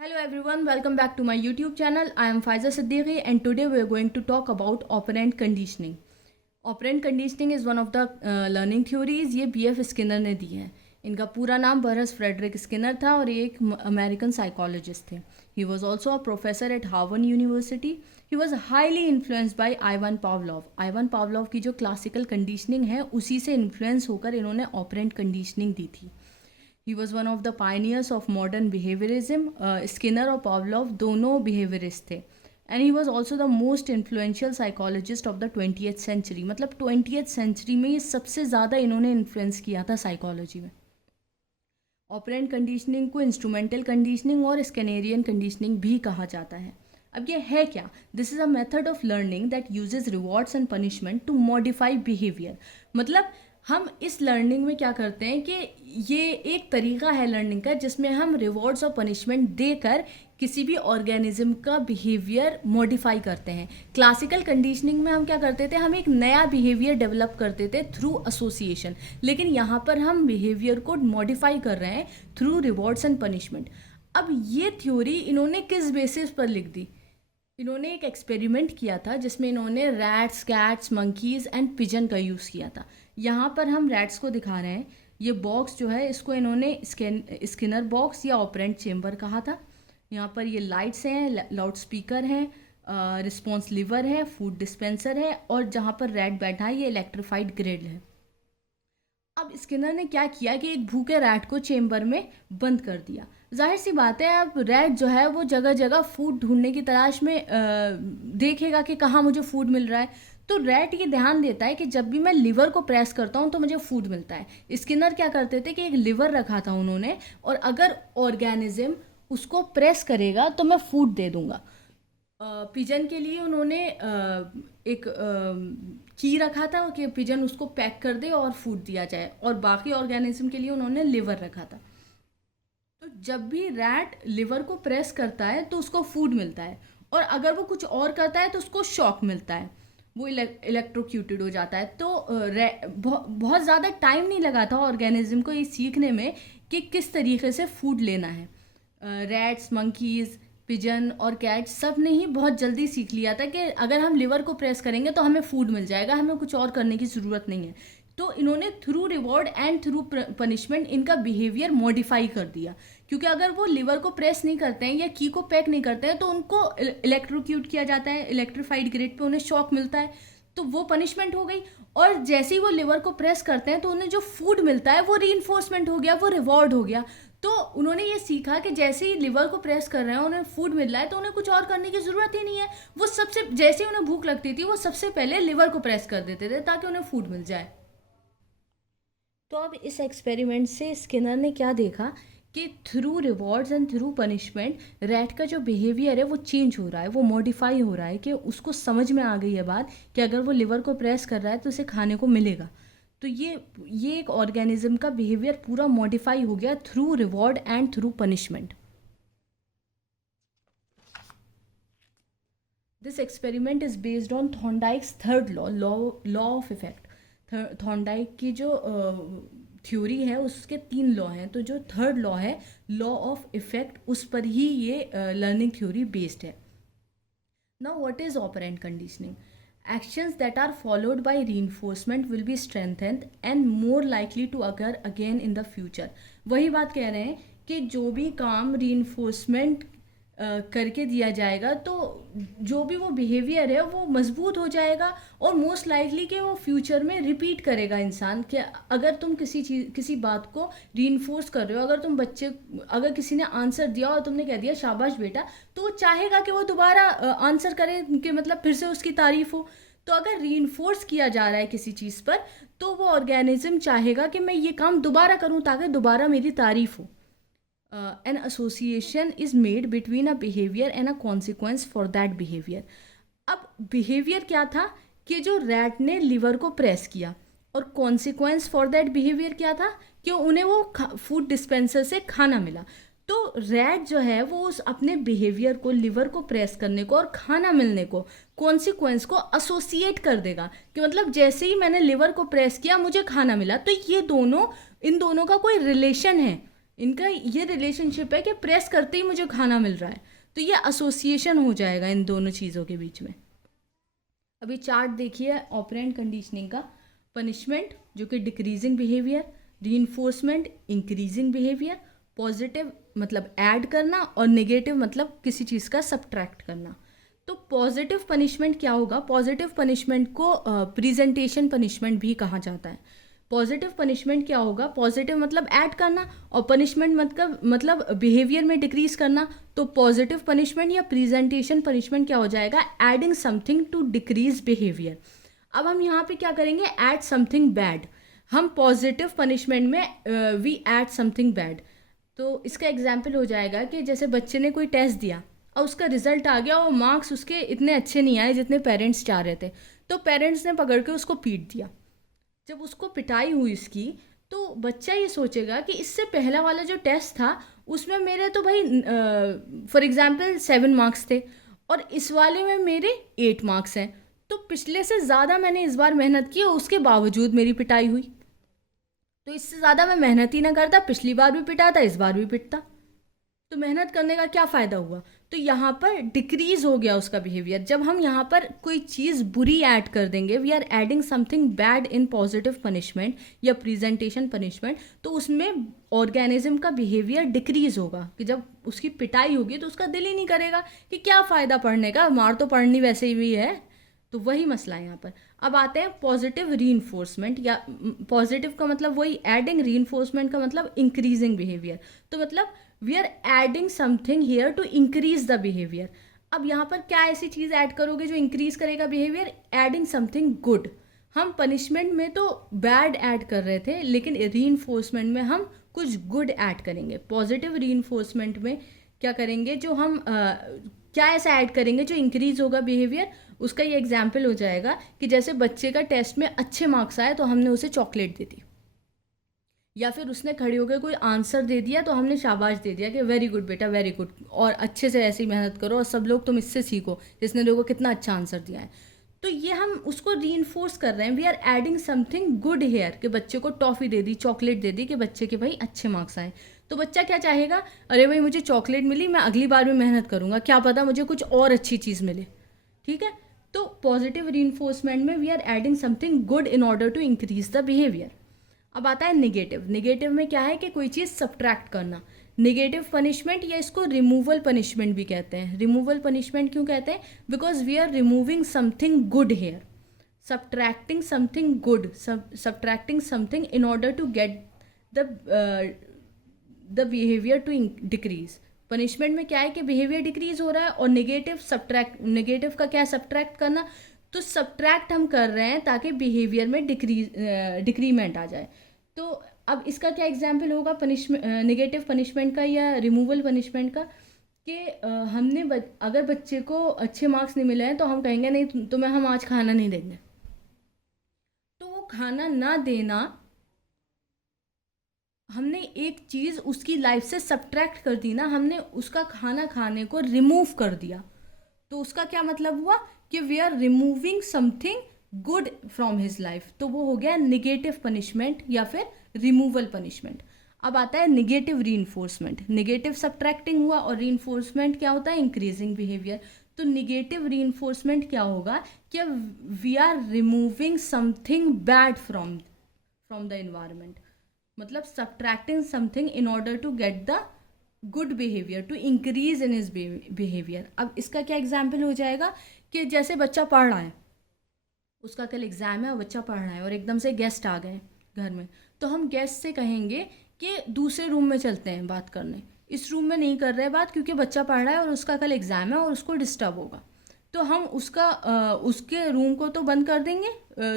Hello everyone, welcome back to my YouTube channel. I am Faiza Siddiqui and today we are going to talk about operant conditioning. Operant conditioning is one of the learning theories. ये B.F. Skinner ने दी है. इनका पूरा नाम बर्स Frederick Skinner था और ये एक अमेरिकन साइकोलॉजिस्ट थे. He was also a professor at Harvard University. He was highly influenced by Ivan Pavlov. Ivan Pavlov की जो क्लासिकल कंडीशनिंग है उसी से इन्फ्लुएंस होकर इन्होंने ऑपरेंट कंडीशनिंग दी थी. He was one of the pioneers of modern behaviourism. Skinner और पावलोव दोनों बिहेवियरिस्ट थे and he was also the most influential psychologist of the 20th century. मतलब 20th सेंचुरी में ये सबसे ज़्यादा इन्होंने इन्फ्लुएंस किया था साइकोलॉजी में. ऑपरेंट कंडीशनिंग को इंस्ट्रूमेंटल कंडीशनिंग और स्कैनेरियन कंडीशनिंग भी कहा जाता है. अब ये है क्या? This is a method of learning that uses rewards and punishment to modify behaviour. मतलब हम इस लर्निंग में क्या करते हैं कि ये एक तरीका है लर्निंग का जिसमें हम रिवॉर्ड्स और पनिशमेंट देकर किसी भी ऑर्गेनिज्म का बिहेवियर मॉडिफाई करते हैं. क्लासिकल कंडीशनिंग में हम क्या करते थे, हम एक नया बिहेवियर डेवलप करते थे थ्रू एसोसिएशन, लेकिन यहाँ पर हम बिहेवियर को मॉडिफाई कर रहे हैं थ्रू रिवॉर्ड्स एंड पनिशमेंट. अब ये थ्योरी इन्होंने किस बेसिस पर लिख दी? इन्होंने एक एक्सपेरिमेंट किया था जिसमें इन्होंने rats, cats, monkeys and pigeon का यूज़ किया था. यहाँ पर हम रैट्स को दिखा रहे हैं. ये बॉक्स जो है इसको इन्होंने स्किनर बॉक्स या ऑपरेंट चेम्बर कहा था. यहाँ पर ये लाइट्स हैं, लाउड स्पीकर हैं, रिस्पॉन्स लीवर है, फूड डिस्पेंसर है और जहाँ पर रैट बैठा है ये इलेक्ट्रीफाइड ग्रिल है. अब स्किनर ने क्या किया कि एक भूखे रैट को चेम्बर में बंद कर दिया. जाहिर सी बात है, अब रैट जो है वो जगह जगह फूड ढूंढने की तलाश में देखेगा कि कहाँ मुझे फूड मिल रहा है. तो रैट ये ध्यान देता है कि जब भी मैं लिवर को प्रेस करता हूँ तो मुझे फूड मिलता है. स्किनर क्या करते थे कि एक लिवर रखा था उन्होंने और अगर ऑर्गेनिज्म उसको प्रेस करेगा तो मैं फूड दे दूंगा. पिजन के लिए उन्होंने एक की रखा था कि पिजन उसको पैक कर दे और फूड दिया जाए, और बाकी ऑर्गेनिज्म के लिए उन्होंने लिवर रखा था. तो जब भी रैट लिवर को प्रेस करता है तो उसको फूड मिलता है, और अगर वो कुछ और करता है तो उसको शॉक मिलता है, वो इलेक्ट्रोक्यूटेड हो जाता है. तो बहुत ज़्यादा टाइम नहीं लगा था ऑर्गेनिज्म को ये सीखने में कि किस तरीके से फूड लेना है. रैट्स, मंकीज़, पिजन और कैट सब ने ही बहुत जल्दी सीख लिया था कि अगर हम लिवर को प्रेस करेंगे तो हमें फूड मिल जाएगा, हमें कुछ और करने की ज़रूरत नहीं है. तो इन्होंने through reward and through punishment इनका बिहेवियर मॉडिफाई कर दिया, क्योंकि अगर वो लिवर को प्रेस नहीं करते हैं या की को पैक नहीं करते हैं तो उनको इलेक्ट्रोक्यूट किया जाता है, इलेक्ट्रीफाइड ग्रिड पे उन्हें शॉक मिलता है, तो वो पनिशमेंट हो गई. और जैसे ही वो लिवर को प्रेस करते हैं तो उन्हें जो फूड मिलता है वो रीइंफोर्समेंट हो गया, वो रिवॉर्ड हो गया. तो उन्होंने ये सीखा कि जैसे ही लिवर को प्रेस कर रहे हैं उन्हें फूड मिल रहा है तो उन्हें कुछ और करने की ज़रूरत ही नहीं है. वो सबसे जैसे ही उन्हें भूख लगती थी वो सबसे पहले लिवर को प्रेस कर देते थे ताकि उन्हें फूड मिल जाए. तो अब इस एक्सपेरिमेंट से स्किनर ने क्या देखा कि through rewards and through punishment rat का जो बिहेवियर है वो चेंज हो रहा है, वो मॉडिफाई हो रहा है, कि उसको समझ में आ गई है बात कि अगर वो लिवर को प्रेस कर रहा है तो उसे खाने को मिलेगा. तो ये एक ऑर्गेनिज्म का बिहेवियर पूरा मॉडिफाई हो गया through reward and through punishment. This experiment is based on Thorndike's third law of effect. Thorndike की जो थ्योरी है उसके 3 लॉ हैं, तो जो थर्ड लॉ है, लॉ ऑफ इफेक्ट, उस पर ही ये लर्निंग थ्योरी बेस्ड है. Now what is operant conditioning? Actions that are followed by reinforcement will be strengthened and more likely to occur again in the future. वही बात कह रहे हैं कि जो भी काम reinforcement करके दिया जाएगा तो जो भी वो बिहेवियर है वो मजबूत हो जाएगा और मोस्ट लाइकली कि वो फ्यूचर में रिपीट करेगा इंसान. कि अगर तुम किसी बात को रीइंफोर्स कर रहे हो, अगर किसी ने आंसर दिया और तुमने कह दिया शाबाश बेटा, तो वो चाहेगा कि वो दोबारा आंसर करे, कि मतलब फिर से उसकी तारीफ हो. तो अगर रीइंफोर्स किया जा रहा है किसी चीज़ पर तो वो ऑर्गेनिज्म चाहेगा कि मैं ये काम दोबारा करूँ ताकि दोबारा मेरी तारीफ हो. An association is made between a behavior and a consequence for that behavior. अब बिहेवियर क्या था कि जो रैट ने लिवर को प्रेस किया, और कॉन्सिक्वेंस फॉर दैट बिहेवियर क्या था कि उन्हें वो फूड डिस्पेंसर से खाना मिला. तो रैट जो है वो उस अपने बिहेवियर को, लिवर को प्रेस करने को और खाना मिलने को, कॉन्सिक्वेंस को एसोसिएट कर देगा कि मतलब जैसे ही मैंने लिवर को प्रेस किया मुझे खाना मिला. तो इन दोनों का कोई रिलेशन है. इनका ये रिलेशनशिप है कि प्रेस करते ही मुझे खाना मिल रहा है, तो ये एसोसिएशन हो जाएगा इन दोनों चीज़ों के बीच में। अभी चार्ट देखिए ऑपरेंट कंडीशनिंग का। पनिशमेंट जो कि decreasing behaviour, reinforcement increasing behaviour, positive मतलब ऐड करना और नेगेटिव मतलब किसी चीज़ का सब्ट्रैक्ट करना। तो पॉजिटिव पनिशमेंट क्या होगा? पॉजिटिव पनिशमेंट को प्रेजेंटेशन पनिशमेंट भी कहा जाता है। पॉजिटिव पनिशमेंट क्या होगा? पॉजिटिव मतलब ऐड करना और पनिशमेंट मतलब बिहेवियर में डिक्रीज करना। तो पॉजिटिव पनिशमेंट या प्रेजेंटेशन पनिशमेंट क्या हो जाएगा? Adding something to decrease behaviour. अब हम यहाँ पे क्या करेंगे? Add something bad. हम पॉजिटिव पनिशमेंट में वी ऐड समथिंग बैड। तो इसका एग्जाम्पल हो जाएगा कि जैसे बच्चे ने कोई टेस्ट दिया और उसका रिजल्ट आ गया और मार्क्स उसके इतने अच्छे नहीं आए जितने पेरेंट्स चाह रहे थे, तो पेरेंट्स ने पकड़ के उसको पीट दिया। जब उसको पिटाई हुई इसकी, तो बच्चा ये सोचेगा कि इससे पहला वाला जो टेस्ट था उसमें मेरे तो भाई फॉर एग्जांपल 7 मार्क्स थे और इस वाले में मेरे 8 मार्क्स हैं, तो पिछले से ज़्यादा मैंने इस बार मेहनत की और उसके बावजूद मेरी पिटाई हुई। तो इससे ज़्यादा मैं मेहनत ही ना करता, पिछली बार भी पिटा था, इस बार भी पिटता, तो मेहनत करने का क्या फ़ायदा हुआ? तो यहाँ पर डिक्रीज हो गया उसका बिहेवियर। जब हम यहाँ पर कोई चीज़ बुरी ऐड कर देंगे, we are adding something bad in positive punishment या प्रेजेंटेशन पनिशमेंट, तो उसमें ऑर्गेनिज्म का बिहेवियर डिक्रीज होगा कि जब उसकी पिटाई होगी तो उसका दिल ही नहीं करेगा कि क्या फ़ायदा पढ़ने का, मार तो पढ़नी वैसे ही भी है। तो वही मसला है यहाँ पर। अब आते हैं पॉजिटिव रीइंफोर्समेंट, या पॉजिटिव का मतलब वही एडिंग, रीइंफोर्समेंट का मतलब इंक्रीजिंग बिहेवियर। तो मतलब we are adding something here to increase the behaviour. अब यहाँ पर क्या ऐसी चीज़ ऐड करोगे जो इंक्रीज करेगा बिहेवियर? Adding something good. हम पनिशमेंट में तो बैड ऐड कर रहे थे, लेकिन रीइंफोर्समेंट में हम कुछ गुड ऐड करेंगे। पॉजिटिव रीइंफोर्समेंट में क्या करेंगे? जो हम क्या ऐसा ऐड करेंगे जो इंक्रीज होगा बिहेवियर? उसका ये एग्जाम्पल हो जाएगा कि जैसे बच्चे का टेस्ट में अच्छे मार्क्स आए तो हमने उसे चॉकलेट दे दी, या फिर उसने खड़े होकर कोई आंसर दे दिया तो हमने शाबाश दे दिया कि वेरी गुड बेटा, वेरी गुड, और अच्छे से ऐसी मेहनत करो और सब लोग तुम इससे सीखो जिसने देखो कितना अच्छा आंसर दिया है। तो ये हम उसको रीइंफोर्स कर रहे हैं, we are adding something good here, कि बच्चे को टॉफ़ी दे दी, चॉकलेट दे दी कि बच्चे के भाई अच्छे मार्क्स आए। तो बच्चा क्या चाहेगा? अरे भाई मुझे चॉकलेट मिली, मैं अगली बार भी मेहनत करूँगा, क्या पता मुझे कुछ और अच्छी चीज़ मिले। ठीक है, तो पॉजिटिव रीइंफोर्समेंट में we are adding something good in order to increase the behaviour. अब आता है निगेटिव। निगेटिव में क्या है कि कोई चीज़ सब्ट्रैक्ट करना। निगेटिव पनिशमेंट, या इसको रिमूवल पनिशमेंट भी कहते हैं। रिमूवल पनिशमेंट क्यों कहते हैं? Because we are removing something good here, subtracting something good, subtracting something in order to get the behaviour to decrease. Punishment में क्या है कि बिहेवियर डिक्रीज हो रहा है, और नेगेटिव का क्या है? सब्ट्रैक्ट करना। तो सब्ट्रैक्ट हम कर रहे हैं ताकि बिहेवियर में डिक्रीमेंट आ जाए। तो अब इसका क्या एग्जाम्पल होगा पनिशमेंट, नेगेटिव पनिशमेंट का या रिमूवल पनिशमेंट का? कि हमने अगर बच्चे को अच्छे मार्क्स नहीं मिले हैं तो हम कहेंगे नहीं तुम्हें हम आज खाना नहीं देंगे। तो वो खाना ना देना, हमने एक चीज़ उसकी लाइफ से सब्ट्रैक्ट कर दी ना, हमने उसका खाना खाने को रिमूव कर दिया। तो उसका क्या मतलब हुआ कि we are removing something good from his life. तो वो हो गया निगेटिव पनिशमेंट या फिर रिमूवल पनिशमेंट। अब आता है निगेटिव रीइंफोर्समेंट। निगेटिव सब्ट्रैक्टिंग हुआ और रीइंफोर्समेंट क्या होता है? Increasing behaviour. तो निगेटिव रीइंफोर्समेंट क्या होगा कि we are removing something bad from the environment, मतलब subtracting something in order to get the good behaviour, to increase in his behaviour. अब इसका क्या एग्जाम्पल हो जाएगा कि जैसे बच्चा पढ़ रहा है, उसका कल एग्ज़ाम है और बच्चा पढ़ रहा है और एकदम से गेस्ट आ गए घर में, तो हम गेस्ट से कहेंगे कि दूसरे रूम में चलते हैं बात करने, इस रूम में नहीं कर रहे बात क्योंकि बच्चा पढ़ रहा है और उसका कल एग्ज़ाम है और उसको डिस्टर्ब होगा। तो हम उसके रूम को तो बंद कर देंगे,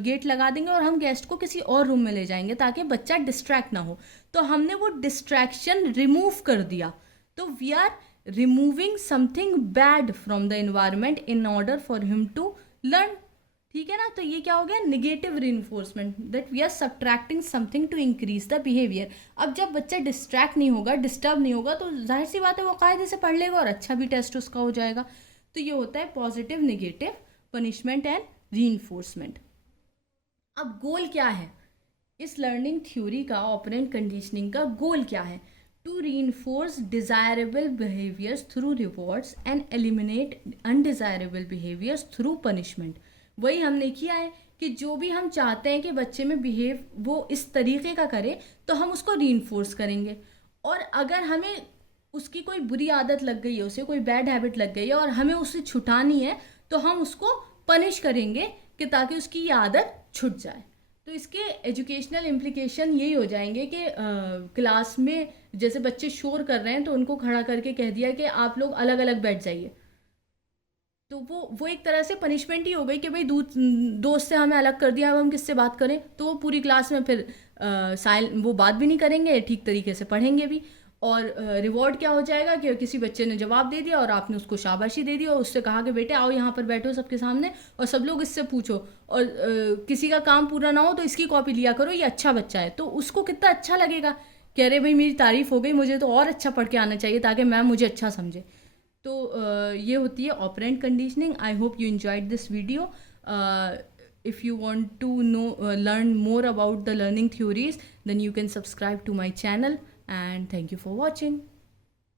गेट लगा देंगे, और हम गेस्ट को किसी और रूम में ले जाएंगे ताकि बच्चा डिस्ट्रैक्ट ना हो। तो हमने वो डिस्ट्रैक्शन रिमूव कर दिया। तो we are removing something bad from the environment in order for him to learn. ठीक है ना? तो ये क्या हो गया? Negative reinforcement, that we are subtracting something to increase the behaviour. अब जब बच्चा डिस्ट्रैक्ट नहीं होगा, डिस्टर्ब नहीं होगा, तो जाहिर सी बात है वो कायदे से पढ़ लेगा और अच्छा भी टेस्ट उसका हो जाएगा। तो ये होता है positive, negative, punishment and reinforcement. अब गोल क्या है इस लर्निंग थ्योरी का? ऑपरेंट कंडीशनिंग का गोल क्या है? to reinforce desirable behaviors through rewards and eliminate undesirable behaviors through punishment. वही हमने किया है कि जो भी हम चाहते हैं कि बच्चे में बिहेव वो इस तरीके का करे तो हम उसको रीइंफोर्स करेंगे, और अगर हमें उसकी कोई बुरी आदत लग गई है, उसे कोई बैड हैबिट लग गई है और हमें उससे छुटानी है, तो हम उसको पनिश करेंगे कि ताकि उसकी ये आदत छूट जाए. तो इसके एजुकेशनल इम्प्लीकेशन यही हो जाएंगे कि क्लास में जैसे बच्चे शोर कर रहे हैं तो उनको खड़ा करके कह दिया कि आप लोग अलग अलग बैठ जाइए, तो वो एक तरह से पनिशमेंट ही हो गई कि भाई दोस्त से हमें अलग कर दिया, अब हम किससे बात करें. तो वो पूरी क्लास में फिर वो बात भी नहीं करेंगे, ठीक तरीके से पढ़ेंगे भी. और रिवॉर्ड क्या हो जाएगा कि किसी बच्चे ने जवाब दे दिया और आपने उसको शाबाशी दे दी और उससे कहा कि बेटे आओ यहाँ पर बैठो सबके सामने और सब लोग इससे पूछो, और किसी का काम पूरा ना हो तो इसकी कॉपी लिया करो, ये अच्छा बच्चा है. तो उसको कितना अच्छा लगेगा कि अरे भाई मेरी तारीफ़ हो गई, मुझे तो और अच्छा पढ़ के आना चाहिए ताकि मैम मुझे अच्छा समझे. तो ये होती है operant conditioning. I hope you enjoyed this video. If you want to learn more about the learning theories, then you can subscribe to my channel, and thank you for watching.